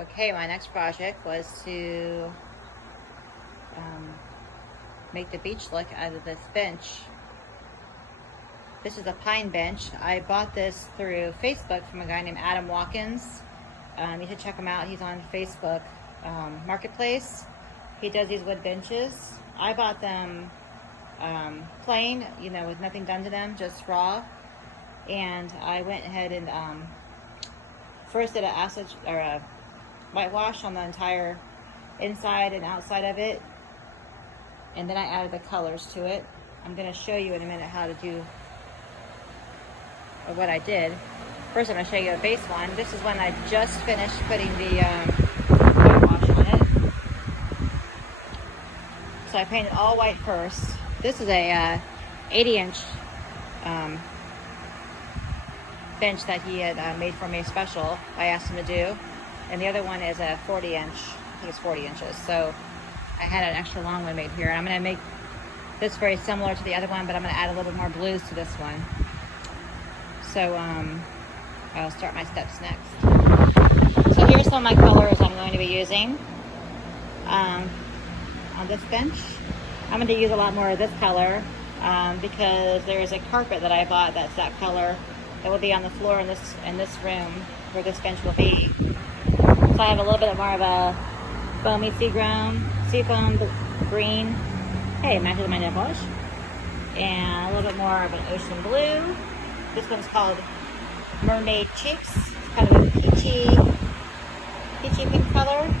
Okay, my next project was to make the beach look out of this bench. This is a pine bench. I bought this through Facebook from a guy named Adam Watkins. You should check him out. He's on Facebook Marketplace. He does these wood benches. I bought them plain, with nothing done to them, just raw. And I went ahead and first did a whitewash on the entire inside and outside of it, and then I added the colors to it. I'm going to show you in a minute how to do what I did. First I'm going to show you a base one. This is one I just finished putting the whitewash on it. So I painted all white first. This is a 80-inch bench that he had made for me special. I asked him to do. And the other one is a 40-inch. I think it's 40 inches. So I had an extra long one made here. And I'm going to make this very similar to the other one, but I'm going to add a little bit more blues to this one. So I'll start my steps next. So here's some of my colors I'm going to be using on this bench. I'm going to use a lot more of this color because there's a carpet that I bought that's that color that will be on the floor in this room where this bench will be. So I have a little bit more of a foamy seafoam green. Hey, it matches my nail polish. And a little bit more of an ocean blue. This one's called Mermaid Cheeks. It's kind of a peachy pink color.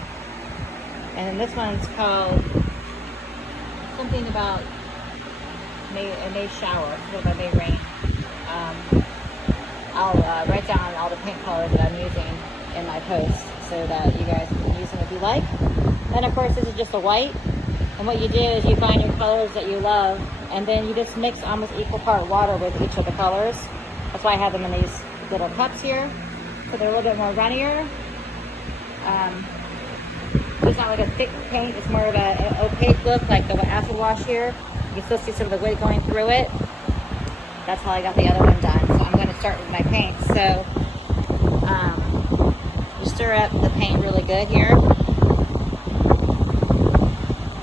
And then this one's called something about May shower, about May rain. I'll write down all the paint colors that I'm using in my post so that you guys can use them if you like. And of course this is just a white. And what you do is you find your colors that you love, and then you just mix almost equal part water with each of the colors. That's why I have them in these little cups here. So they're a little bit more runnier. It's not like a thick paint, it's more of an opaque look like the acid wash here. You can still see some of the weight going through it. That's how I got the other one done. So I'm going to start with my paint. So you stir up the paint really good here.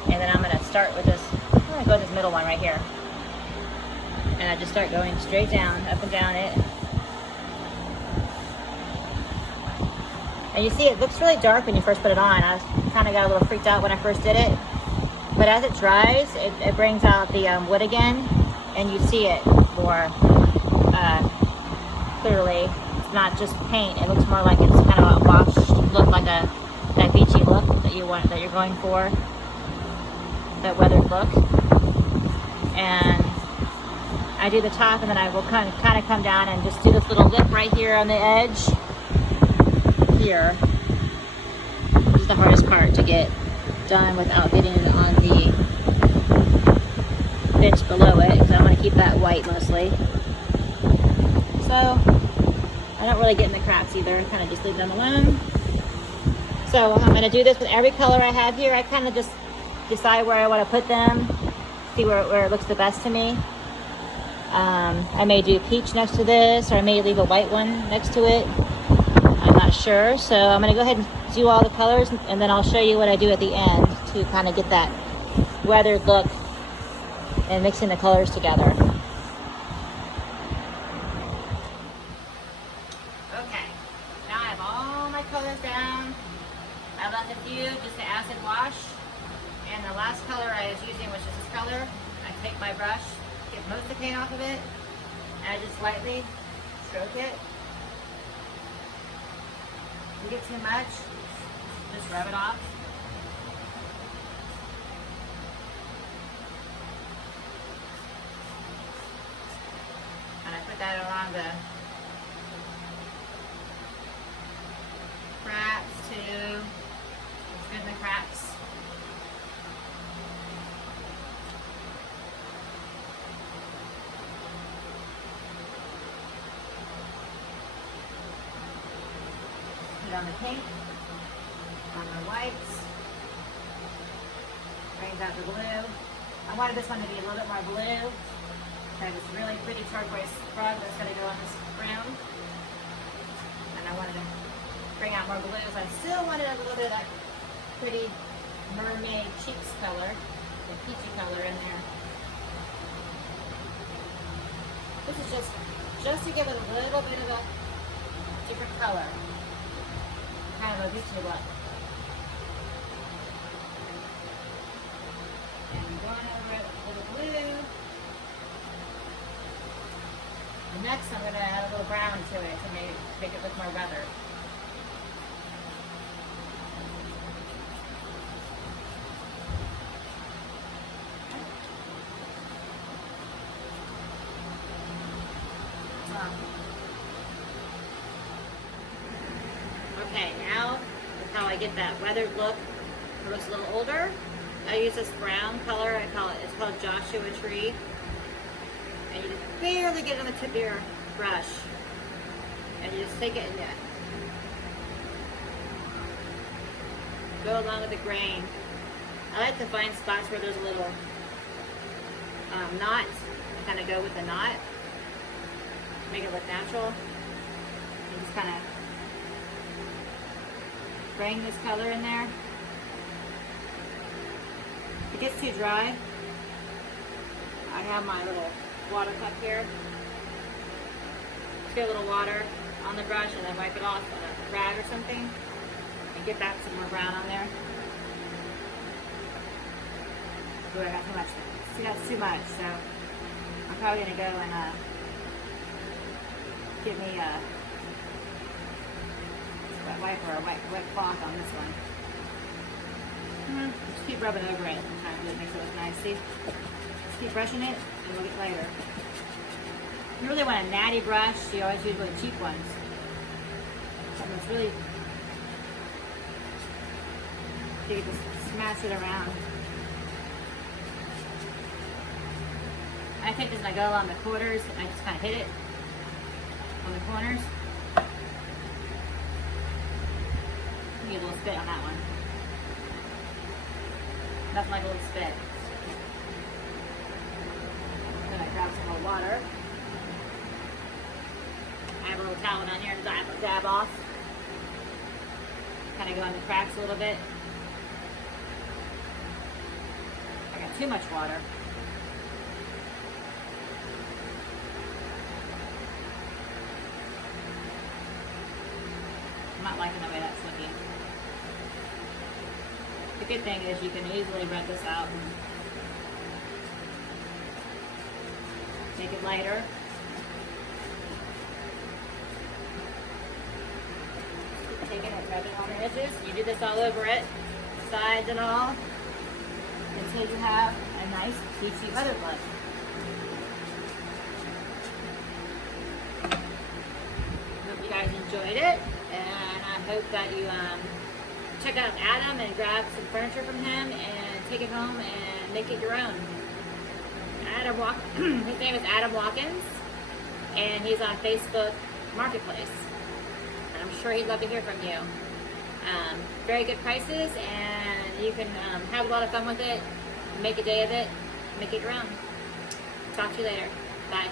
And then I'm going to start with this, I'm going to go with this middle one right here. And I just start going straight down, up and down it. And you see it looks really dark when you first put it on. I kind of got a little freaked out when I first did it. But as it dries, it brings out the wood again. And you see it more clearly. It's not just paint. It looks more like it's kind of a washed look, like that beachy look that you're going for. That weathered look. And I do the top, and then I will kind of come down and just do this little lip right here on the edge. Here. This is the hardest part to get done without getting it on the bench below it, because I want to keep that white mostly. So I don't really get in the cracks either, kind of just leave them alone. So I'm going to do this with every color I have here. I kind of just decide where I want to put them, see where it looks the best to me. I may do peach next to this, or I may leave a white one next to it. I'm not sure. So I'm going to go ahead and do all the colors, and then I'll show you what I do at the end to kind of get that weathered look and mixing the colors together. Okay, now I have all my colors down. I left a few just to acid wash. And the last color I was using, which is this color, I take my brush, get most of the paint off of it, and I just lightly stroke it. If you get too much, just rub it off. And I put that along the cracks too. It's good in the cracks. Put on the pink, on the whites, brings out the blue. I wanted this one to be a little bit more blue. I have this really pretty turquoise rug that's going to go on this brown. And I wanted to bring out out more blue, so I still wanted a little bit of that pretty mermaid cheeks color, the peachy color in there. This is just to give it a little bit of a different color, kind of a beachy look. And going over it with the blue. And next I'm going to add a little brown to it to make it look more weathered. Okay, now is how I get that weathered look. It looks a little older. I use this brown color. It's called Joshua Tree. And you just barely get it on the tip of your brush. And you just take it and go along with the grain. I like to find spots where there's a little knot. Kind of go with the knot. Make it look natural. And just kind of bring this color in there. If it gets too dry, I have my little water cup here. Just get a little water on the brush and then wipe it off on a rag or something and get back some more brown on there. Ooh, I got too much. See, that's too much, so I'm probably gonna go and get me a wet wipe or a wet cloth on this one. Just keep rubbing over it sometimes. It makes it look nice. See? Just keep brushing it and we'll get later. If you really want a natty brush, you always use really cheap ones. Something that's really, you can just smash it around. I take this and I go along the quarters and I just kind of hit it on the corners. Get a little spit on that one. Nothing like a little spit. Then I grab some more water. I have a little towel on here and dab off. Kind of go in the cracks a little bit. I got too much water. I'm not liking the way that's looking. The good thing is you can easily rub this out and make it lighter. Keep taking it, rub it on the edges. You do this all over it, sides and all, until you have a nice peachy weathered look. Hope you guys enjoyed it, and I hope that you check out Adam and grab some furniture from him and take it home and make it your own. His name is Adam Watkins, and he's on Facebook Marketplace. And I'm sure he'd love to hear from you. Very good prices, and you can have a lot of fun with it, make a day of it, make it your own. Talk to you later. Bye.